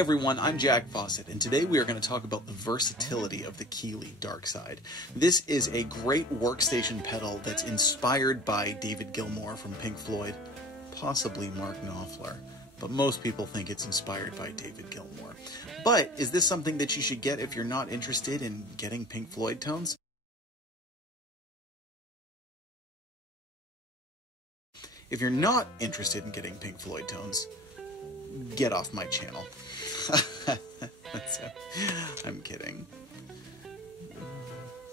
Hey everyone, I'm Jack Fossett, and today we are going to talk about the versatility of the Keeley Dark Side. This is a great workstation pedal that's inspired by David Gilmour from Pink Floyd, possibly Mark Knopfler, but most people think it's inspired by David Gilmour. But is this something that you should get if you're not interested in getting Pink Floyd tones? If you're not interested in getting Pink Floyd tones, get off my channel. I'm kidding.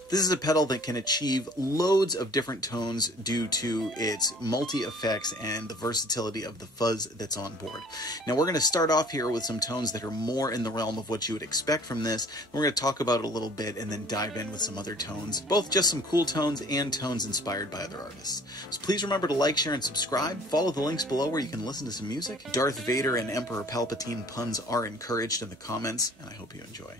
This is a pedal that can achieve loads of different tones due to its multi-effects and the versatility of the fuzz that's on board. Now we're going to start off here with some tones that are more in the realm of what you would expect from this. We're going to talk about it a little bit and then dive in with some other tones, both just some cool tones and tones inspired by other artists. So please remember to like, share, and subscribe. Follow the links below where you can listen to some music. Darth Vader and Emperor Palpatine puns are encouraged in the comments, and I hope you enjoy.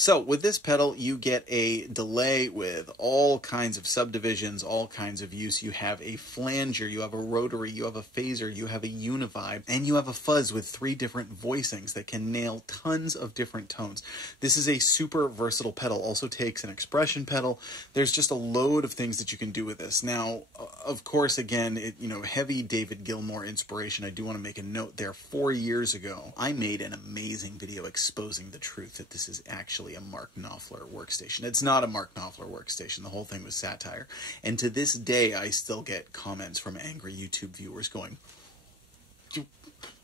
So with this pedal, you get a delay with all kinds of subdivisions, all kinds of use. You have a flanger, you have a rotary, you have a phaser, you have a univibe, and you have a fuzz with 3 different voicings that can nail tons of different tones. This is a super versatile pedal. Also takes an expression pedal. There's just a load of things that you can do with this. Now, of course, again, heavy David Gilmour inspiration. I do want to make a note there. 4 years ago, I made an amazing video exposing the truth that this is actually a Mark Knopfler workstation. It's not a Mark Knopfler workstation. The whole thing was satire. And to this day, I still get comments from angry YouTube viewers going,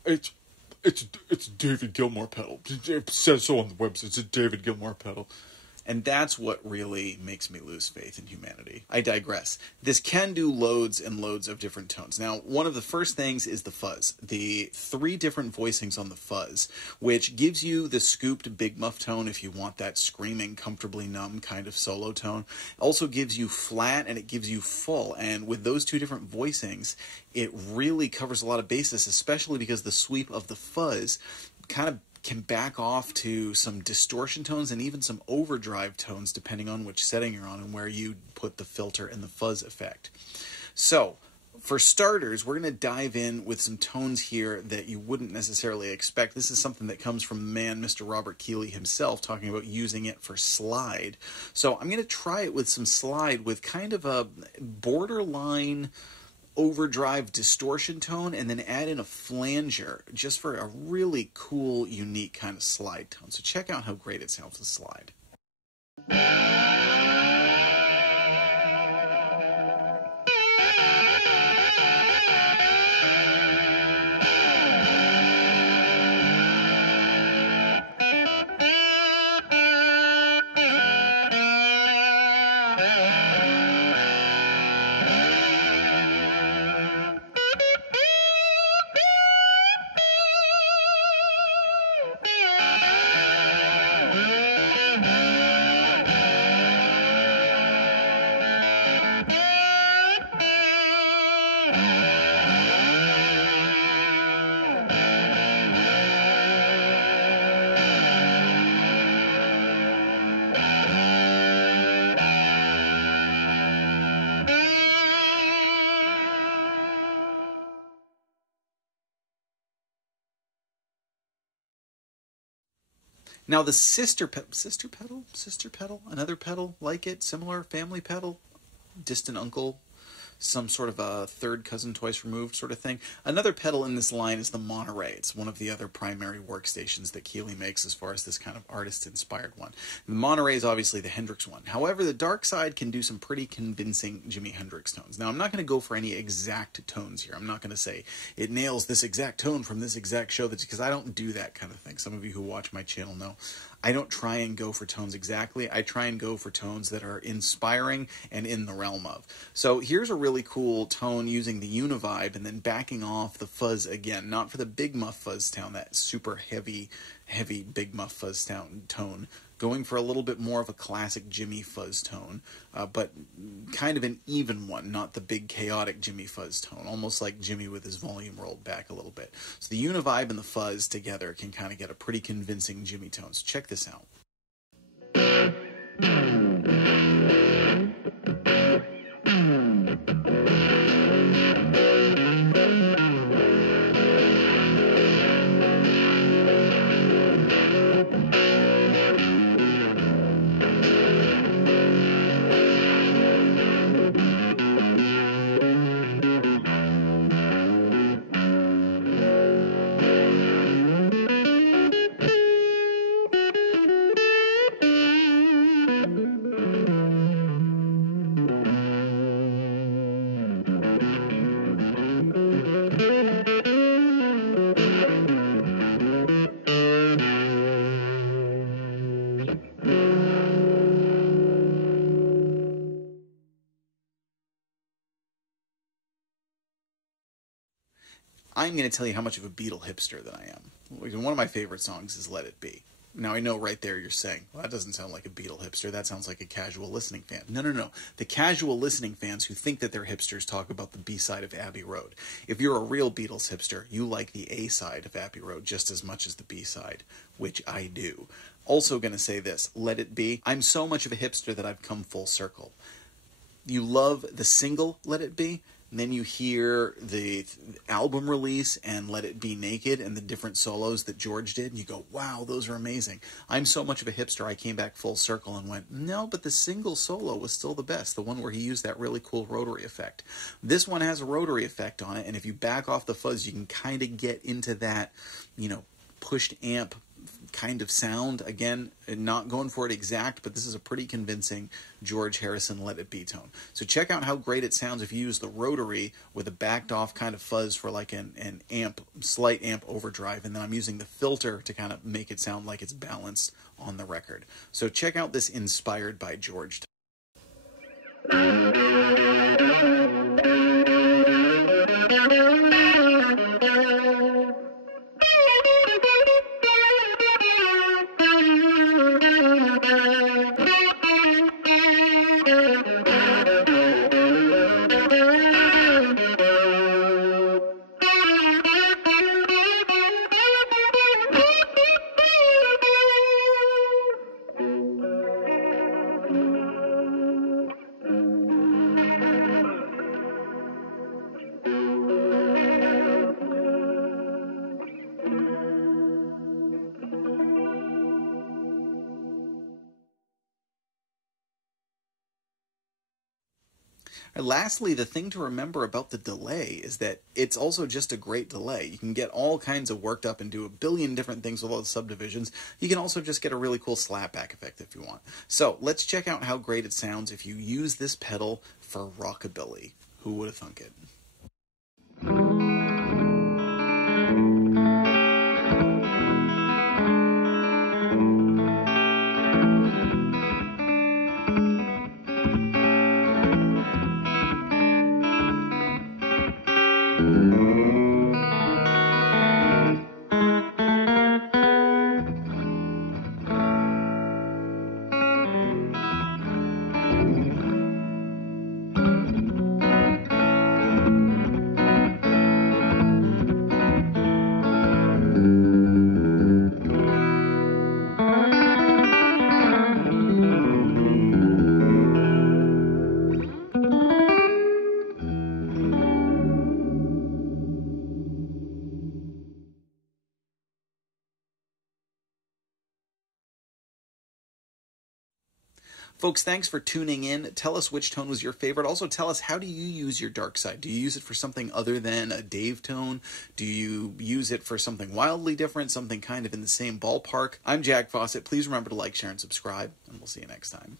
it's David Gilmour pedal. It says so on the website. It's a David Gilmour pedal. And that's what really makes me lose faith in humanity. I digress. This can do loads and loads of different tones. Now, one of the first things is the fuzz. The 3 different voicings on the fuzz, which gives you the scooped big muff tone if you want that screaming, comfortably numb kind of solo tone. Also gives you flat and it gives you full. And with those 2 different voicings, it really covers a lot of bases, especially because the sweep of the fuzz kind of can back off to some distortion tones and even some overdrive tones depending on which setting you're on and where you put the filter and the fuzz effect. So For starters, we're going to dive in with some tones here that you wouldn't necessarily expect. This is something that comes from the man, Mr. Robert Keeley himself, talking about using it for slide. So I'm going to try it with some slide with kind of a borderline overdrive distortion tone, and then add in a flanger just for a really cool, unique kind of slide tone. So check out how great it sounds with slide. Now the sister pedal, another pedal like it, similar family pedal, distant uncle, some sort of a third cousin twice removed sort of thing. Another pedal in this line is the Monterey. It's one of the other primary workstations that Keeley makes as far as this kind of artist-inspired one. The Monterey is obviously the Hendrix one. However, the Dark Side can do some pretty convincing Jimi Hendrix tones. Now, I'm not going to go for any exact tones here. I'm not going to say it nails this exact tone from this exact show, because I don't do that kind of thing. Some of you who watch my channel know I don't try and go for tones exactly. I try and go for tones that are inspiring and in the realm of. So here's a really cool tone using the Univibe and then backing off the fuzz again. Not for the Big Muff fuzz tone, that super heavy Big Muff fuzz tone. Going for a little bit more of a classic Jimmy fuzz tone, but kind of an even one, not the big chaotic Jimmy fuzz tone, almost like Jimmy with his volume rolled back a little bit. So the Univibe and the fuzz together can kind of get a pretty convincing Jimmy tone. So check this out. I'm going to tell you how much of a Beatle hipster that I am. One of my favorite songs is Let It Be. Now, I know right there you're saying, well, that doesn't sound like a Beatle hipster. That sounds like a casual listening fan. No. The casual listening fans who think that they're hipsters talk about the B-side of Abbey Road. If you're a real Beatles hipster, you like the A-side of Abbey Road just as much as the B-side, which I do. Also going to say this, Let It Be. I'm so much of a hipster that I've come full circle. You love the single Let It Be, and then you hear the album release and Let It Be Naked and the different solos that George did, and you go, wow, those are amazing. I'm so much of a hipster, I came back full circle and went, no, but the single solo was still the best, the one where he used that really cool rotary effect. This one has a rotary effect on it, and if you back off the fuzz, you can kind of get into that, pushed amp kind of sound. Again, not going for it exact, but this is a pretty convincing George Harrison Let It Be tone. So check out how great it sounds if you use the rotary with a backed off kind of fuzz for like an amp, slight amp overdrive, and then I'm using the filter to kind of make it sound like it's balanced on the record. So check out this Inspired by George. And lastly, the thing to remember about the delay is that it's also just a great delay. You can get all kinds of worked up and do a billion different things with all the subdivisions. You can also just get a really cool slapback effect if you want. So let's check out how great it sounds if you use this pedal for rockabilly. Who would have thunk it? Folks, thanks for tuning in. Tell us which tone was your favorite. Also, tell us, how do you use your dark side? Do you use it for something other than a Dave tone? Do you use it for something wildly different, something kind of in the same ballpark? I'm Jack Fossett. Please remember to like, share, and subscribe, and we'll see you next time.